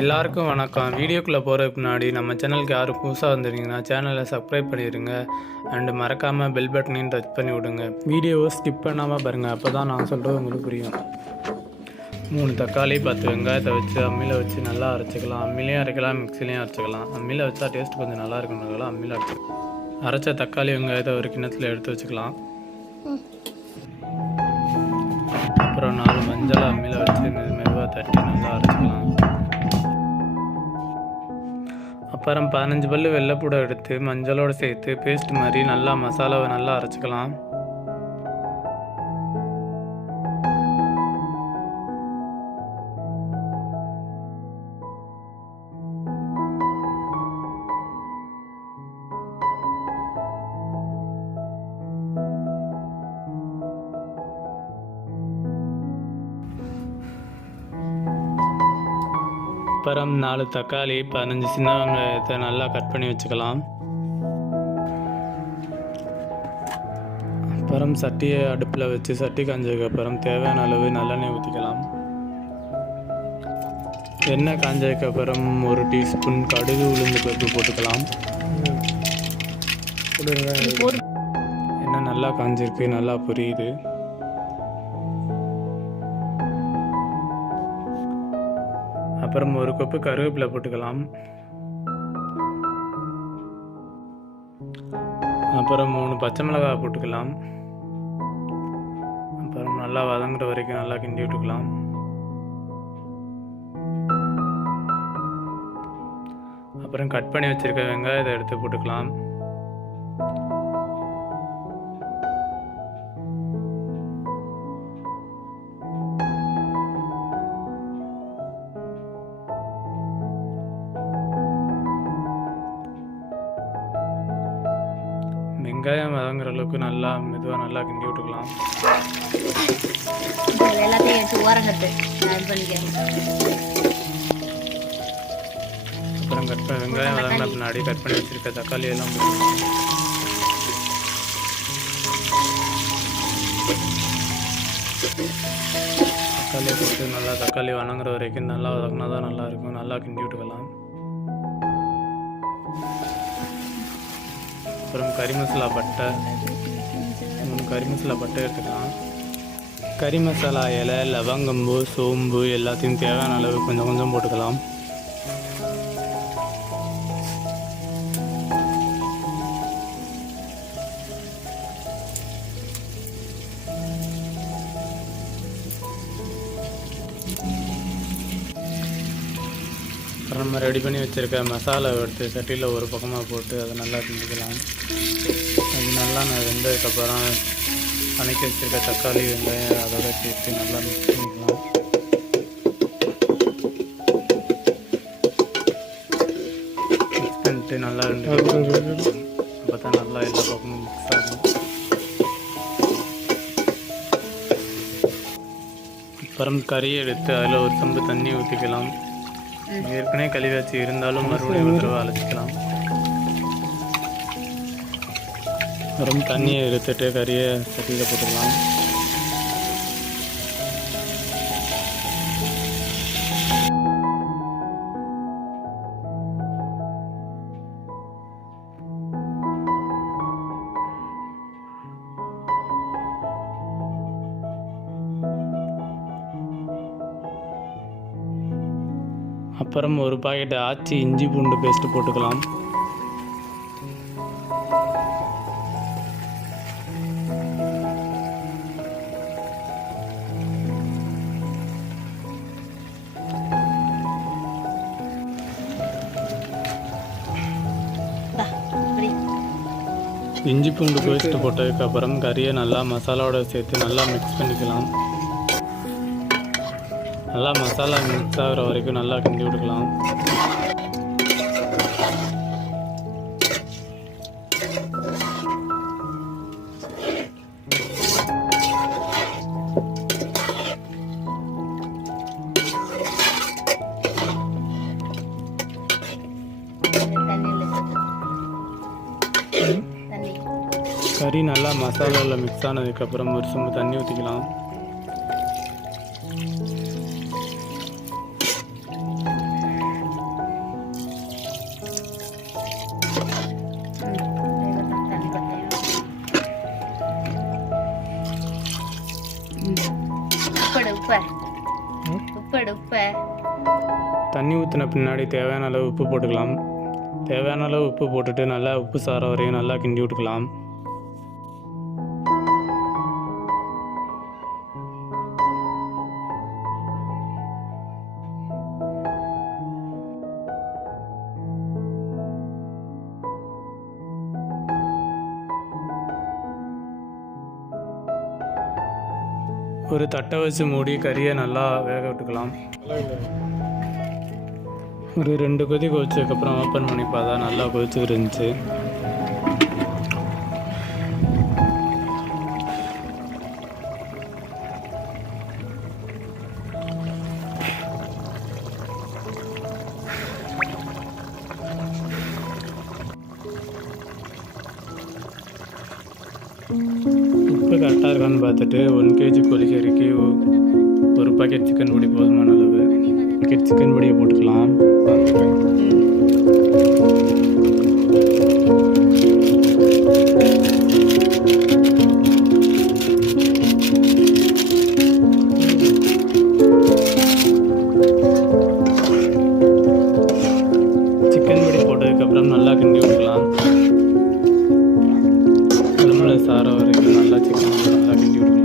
எல்லாருக்கும் வணக்கம். வீடியோக்குள்ளே போகிறதுக்கு முன்னாடி நம்ம சேனலுக்கு யாரும் புதுசாக வந்துருந்தீங்கன்னா சேனலை சப்ஸ்கிரைப் பண்ணிடுங்க. அண்டு மறக்காமல் பெல் பட்டனையும் டச் பண்ணி விடுங்க. வீடியோவை ஸ்கிப் பண்ணாமல் பாருங்கள், அப்போ தான் நான் சொல்கிறது உங்களுக்கு புரியும். 3 தக்காளி 10 வெங்காயத்தை வச்சு அம்மியில் வச்சு நல்லா அரைச்சிக்கலாம். அம்மிலையும் அரைக்கலாம், மிக்சிலையும் அரைச்சிக்கலாம். அம்மியில் வச்சா டேஸ்ட் கொஞ்சம் நல்லா இருக்குன்றதால அம்மியில் அரைச்சிக்கலாம். அரைச்ச தக்காளி வெங்காயத்தை ஒரு கிண்ணத்தில் எடுத்து வச்சுக்கலாம். அப்புறம் 4 மஞ்சள் அம்மியில் வச்சு மெதுவாக தட்டி நல்லா அரைச்சிக்கலாம். அப்புறம் 15 பல்லு வெள்ளைப்பூடை எடுத்து மஞ்சளோடு சேர்த்து பேஸ்ட் மாதிரி நல்லா மசாலாவை நல்லா அரைச்சிக்கலாம். அப்புறம் 4 தக்காளி 15 சின்ன வெங்காயத்தை நல்லா கட் பண்ணி வச்சுக்கலாம். அப்புறம் சட்டியை அடுப்பில் வச்சு சட்டி காஞ்சதுக்கப்புறம் தேவையான அளவு நல்லெண்ணெய் ஊற்றிக்கலாம். எண்ணெய் காஞ்சதுக்கப்புறம் 1 டீஸ்பூன் கடுகு உளுந்து பருப்பு போட்டுக்கலாம். எண்ணெய் நல்லா காஞ்சிருக்கு, நல்லா புரியுது. அப்புறம் 1 கப்பு கருவேப்பிலை போட்டுக்கலாம். அப்புறம் 3 பச்சை மிளகாய் போட்டுக்கலாம். அப்புறம் நல்லா வதங்குற வரைக்கும் நல்லா கிண்டி விட்டுக்கலாம். அப்புறம் கட் பண்ணி வச்சிருக்க வெங்காயத்தை எடுத்து போட்டுக்கலாம். வெங்காயம் வதங்குற அளவுக்கு நல்லா மெதுவாக நல்லா கிண்டி விட்டுக்கலாம். எல்லாத்தையும் எடுத்து ஓரங்கட்டு ஆட் பண்ணிக்கிறேன். அப்புறம் வெங்காயம் வதங்கின பின்னாடி கட் பண்ணி வச்சிருக்க தக்காளி எல்லாம் தக்காளியை போட்டு நல்லா தக்காளி வதங்குற வரைக்கும் நல்லா வதங்கினா தான் நல்லா இருக்கும். நல்லா கிண்டி விட்டுக்கலாம். அப்புறம் கறி மசாலா பட்டை 3 கறி மசாலா பட்டை எடுத்துக்கலாம். கறி மசாலா இலை, லவங்கம்பு, சோம்பு எல்லாத்தையும் தேவையான அளவு கொஞ்சம் கொஞ்சம் போட்டுக்கலாம். அப்புறம் நம்ம ரெடி பண்ணி வச்சுருக்க மசாலாவை எடுத்து சட்டியில் ஒரு பக்கமாக போட்டு அதை நல்லா கிண்டிக்கலாம். அது நல்லா வெந்ததுக்கப்புறம் வதக்கி வச்சுருக்க தக்காளி வெங்காயம் அதோட சேர்த்து நல்லா மிக்ஸ் பண்ணிக்கலாம். மிக்ஸ் பண்ணிட்டு நல்லா அப்போ தான் நல்லா எல்லா பக்கமும் மிக்ஸ் ஆகும். அப்புறம் கறியை எடுத்து அதில் ஒரு சம்பு தண்ணி ஊற்றிக்கலாம். ஏற்கனவே கழுவி வச்சு இருந்தாலும் மறுபடியும் ஒரு தடவை அழைச்சிக்கலாம். அப்புறம் தண்ணியை எடுத்துட்டு கறியை சட்டியில் போட்டுக்கலாம். அப்புறம் ஒரு பாக்கெட் ஆச்சி இஞ்சி பூண்டு பேஸ்ட்டு போட்டுக்கலாம். இஞ்சி பூண்டு பேஸ்ட்டு போட்டதுக்கப்புறம் கறியை நல்லா மசாலாவோட சேர்த்து நல்லா மிக்ஸ் பண்ணிக்கலாம். நல்லா மசாலா மிக்ஸ் ஆகிற வரைக்கும் நல்லா கிண்டி விட்டுக்கலாம். கறி நல்லா மசாலாவில் மிக்ஸ் ஆனதுக்கப்புறம் ஒரு சொம்பு தண்ணி ஊற்றிக்கலாம். தண்ணி ஊற்றின பின்னாடி தேவையான அளவு உப்பு போட்டுக்கலாம். தேவையான அளவு உப்பு போட்டுட்டு நல்லா உப்பு சார வரையும் நல்லா கிண்டி விட்டுக்கலாம். ஒரு தட்டை வச்சு மூடி கறியை நல்லா வேக விட்டுக்கலாம். ஒரு 2 கொதி கொதிச்சதுக்கப்புறம் ஓப்பன் பண்ணி பார்த்தா நல்லா கொதிச்சு இருந்துச்சு. உப்பு கரெக்டாக இருக்கான்னு பார்த்துட்டு 1 kg கோழிக்கறிக்கு 1 பாக்கெட் சிக்கன் பொடி போதுமான அளவு. பாக்கெட் சிக்கன் பொடியை போட்டுக்கலாம். சிக்கன் பொடி போட்டதுக்கப்புறம் நல்லா கிண்டி விட்டுக்கலாம். எலுமிச்சை சாறு வரைக்கும் நல்லா சிக்கன் நல்லா கிண்டி விட்டுக்கலாம்.